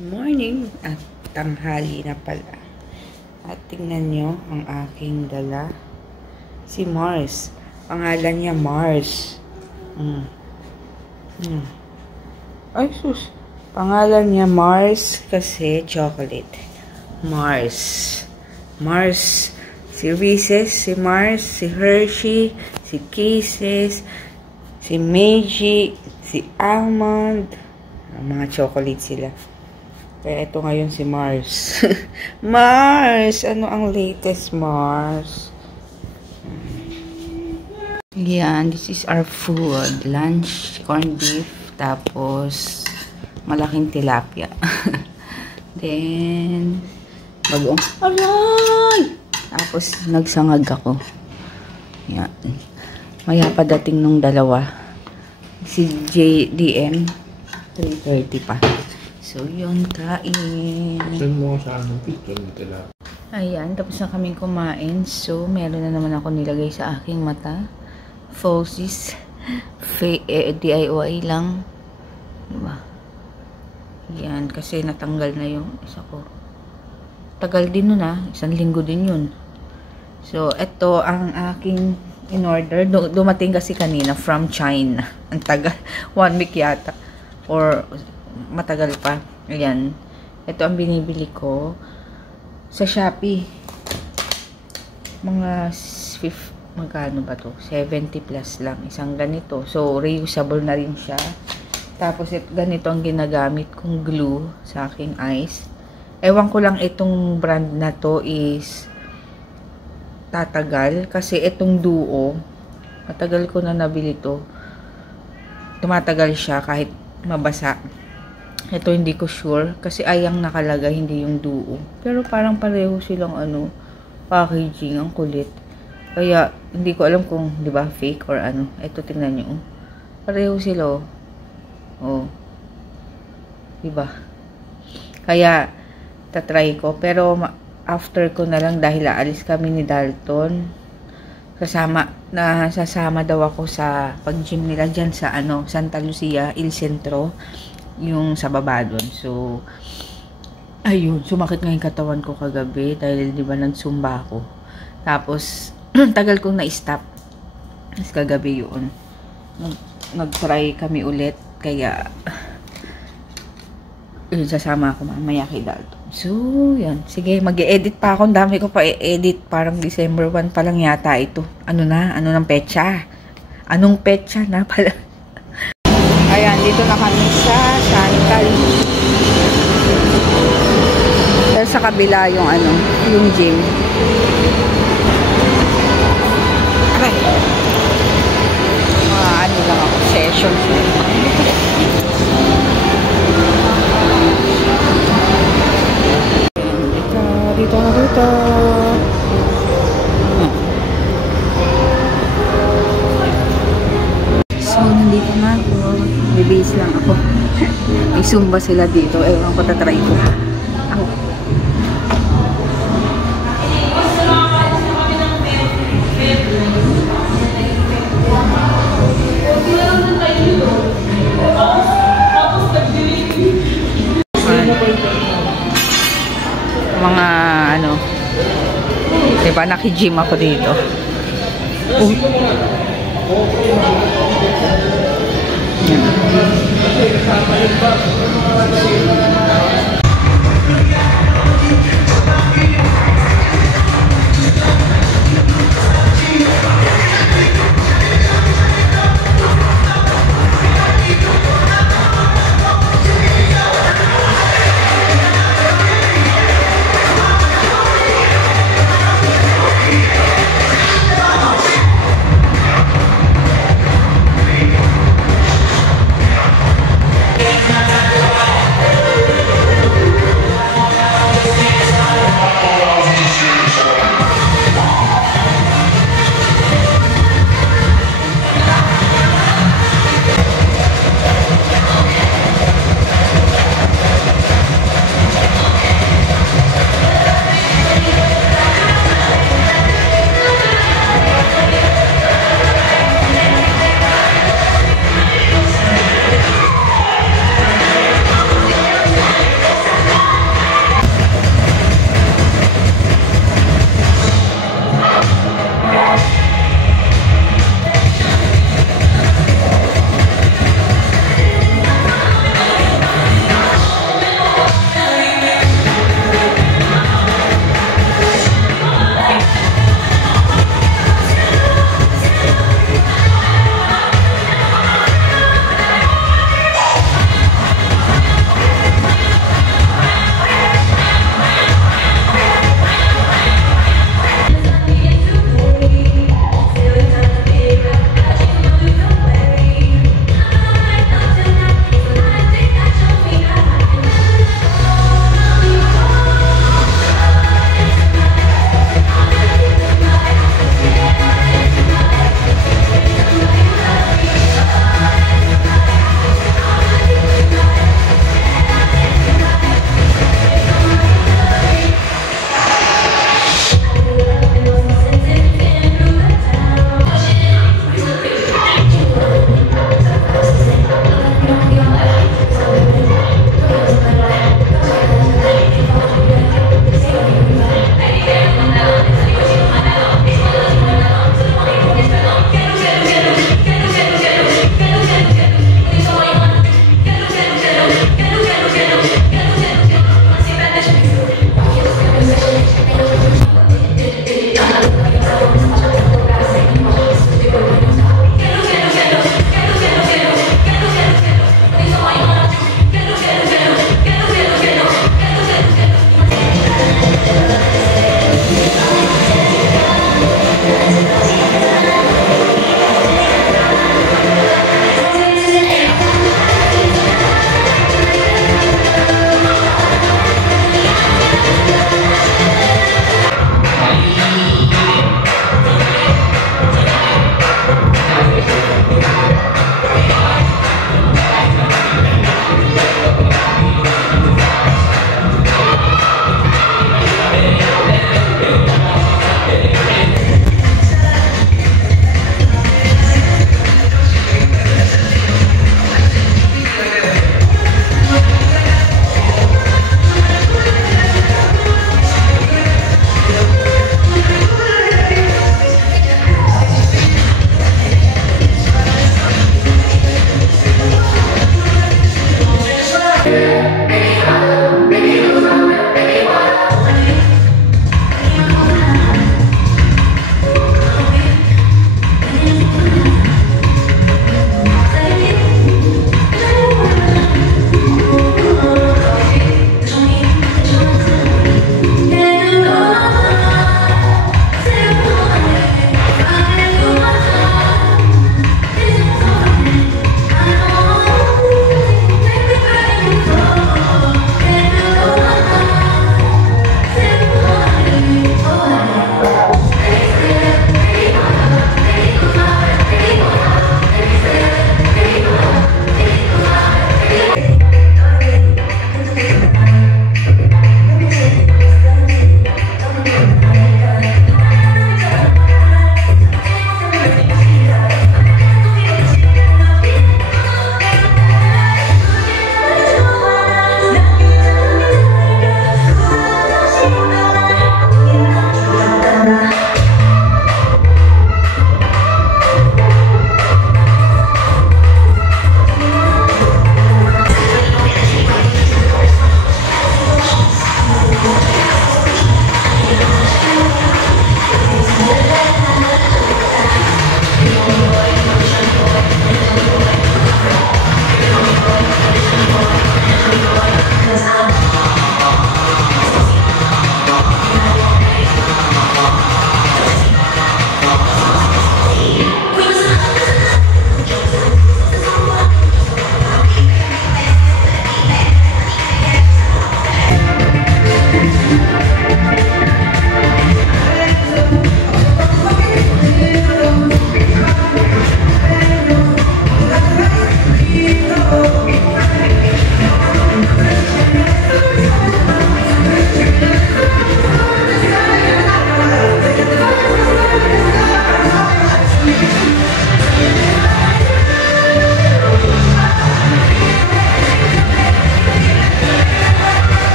Morning at tanghali na pala. At tingnan nyo ang aking dala. Si Mars. Pangalan niya Mars. Ay sus. Pangalan niya Mars kasi chocolate. Mars. Mars. Si Reese's, si Mars, si Hershey, si Kisses, si Meiji, si Almond. Mga chocolate sila. Kaya ito ngayon si Mars. Mars! Ano ang latest, Mars? Yan, this is our food. Lunch, corned beef, tapos malaking tilapia. Then, bagong, alay! Tapos, nagsangag ako. Yan. Maya pa dating nung dalawa. Si JDM, 3:30 pa. So, yun, kain. Saan mo sa picture nila? Ayan, tapos na kaming kumain. So, meron na naman ako nilagay sa aking mata. Falsies. DIY lang. Diba? Yan, kasi natanggal na yung isa ko. Tagal din nun Isang linggo din yun. So, ito ang aking in-order. Dumating kasi kanina from China. Ang tagal. 1 week yata. Or matagal pa. Ayan. Ito ang binibili ko sa Shopee. Mga magkano ba to? 70 plus lang. Isang ganito. So, reusable na rin siya. Tapos, ganito ang ginagamit kong glue sa aking eyes. Ewan ko lang itong brand na to is tatagal. Kasi itong Duo, matagal ko na nabili to. Tumatagal siya kahit mabasa. Ito hindi ko sure kasi ayang nakalagay, hindi yung Duo. Pero parang pareho silang packaging, ang kulit. Kaya hindi ko alam kung 'di ba fake or ano. Ito tingnan niyo. Pareho sila. Oh. 'Di ba? Kaya tatry ko pero after ko na lang dahil aalis kami ni Dalton. Sasama daw ako sa pag-gym nila dyan sa Santa Lucia, Il Centro. Yung sa baba doon. So, ayun, sumakit nga yung katawan ko kagabi dahil di ba nagsumba ako. Tapos, tagal kong na-stop. Tapos kagabi yun. Nag-try kami ulit. Kaya, yun, sasama ako mamaya kay Dalton. So, yan. Sige, mag-e-edit pa ako. Ang dami ko pa i-edit. Parang December 1 pa lang yata ito. Ano ng petsa? Anong petsa na pala? Ayan, dito na kami sa Chantal. Dahil sa kabila yung yung gym. Aray. Mga lang ako, session. Dito. So, nandito na ako. Bibis lang ako. May Zumba sila dito. Ewan ko, tatry ko. Mga diba, naki-gym ako dito.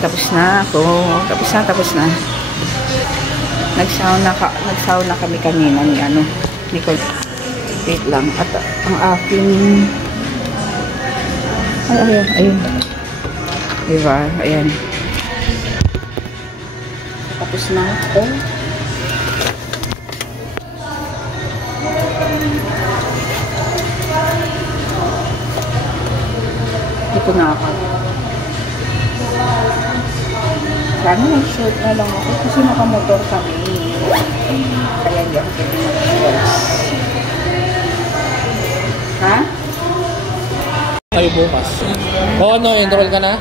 Tapos na ako. Tapos na. Nagsauna kami kanina ni ano. Nicole. Wait lang. At ang aking... Ayun. Diba? Ayan. Tapos na ako. Dito na ako. Sana mag-short na lang ako kasi nakamotor kami. Kaya hindi ako pwede mag-shorts. Ha? Tayo bukas. Oo, no, enroll ka na?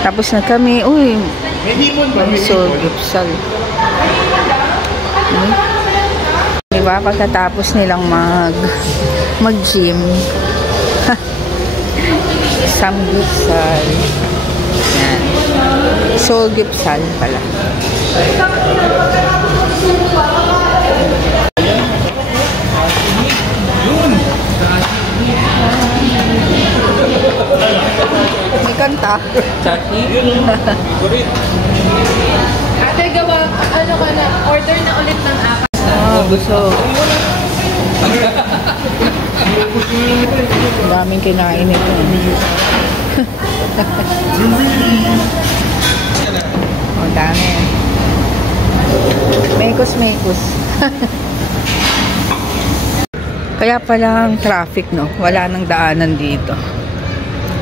Tapos na kami. Uy, May himon ba? so gipsal. Diba? Pagkatapos nilang mag-gym. Samgipsal. Yan. So gipsal pala. May kanta. Ate, gawa, ano ka na, order na ulit ng apat. Gusto. Ang daming kinain ito. Ang dami. Mekos. Kaya palang traffic, no? Wala nang daanan dito.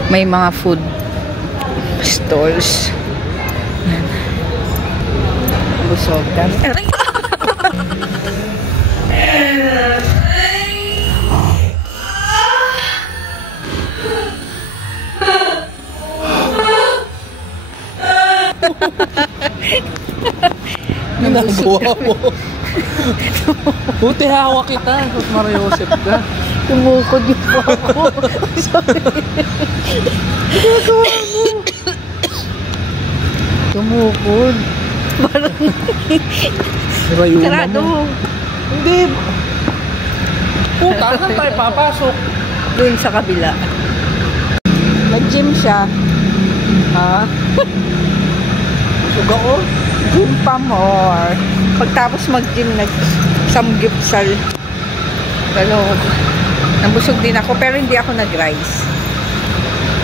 May mga food stores. Yan. Busog. Dami. Nagawa mo. Buti hawak kita. Tapos Mariosep ka. Tumukod yung ako. Sorry. Ginagawa mo. Tumukod. Parang Rayuma sarado. mo. Hindi. Puta, saan tayo papasok? Doon sa kabila. Nag-gym siya. Ha? Busog ako. Gym pa more. Pagtapos mag-gym, nag-samgipsal. Pero, nabusog din ako. Pero hindi ako nag-rice.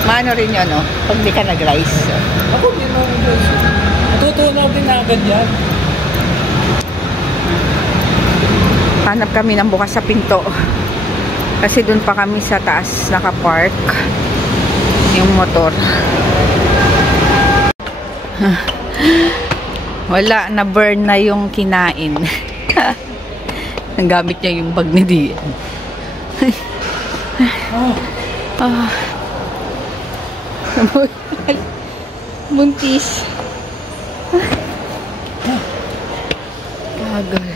Maano rin yun, no? Pag di ka nag-rice. Ako din ako. Tutunaw din agad yan. Hanap kami ng bukas sa pinto. Kasi dun pa kami sa taas nakapark. Yung motor. Wala, na-burn na yung kinain. Nagamit niya yung bag ni Dian. Buntis. Kagal.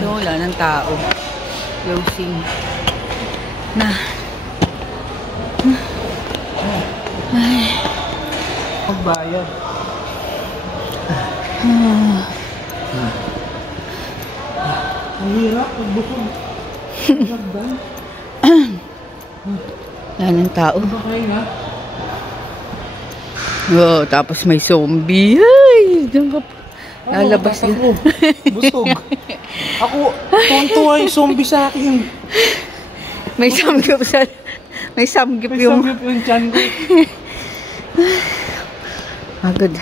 Wala ng tao. Closing. Na. Ay. Magbayad. Ang hirap, magbukod. Magdan. Wala ng tao. Okay nga. Oh, tapos may zombie. Ay, diyan ka pa. Lalabas na. na. Busog. Ako, tuwan-tuwa yung zombie sa akin. May samgip sa... May samgip May yung... samgip yung tiyan ko. Agad.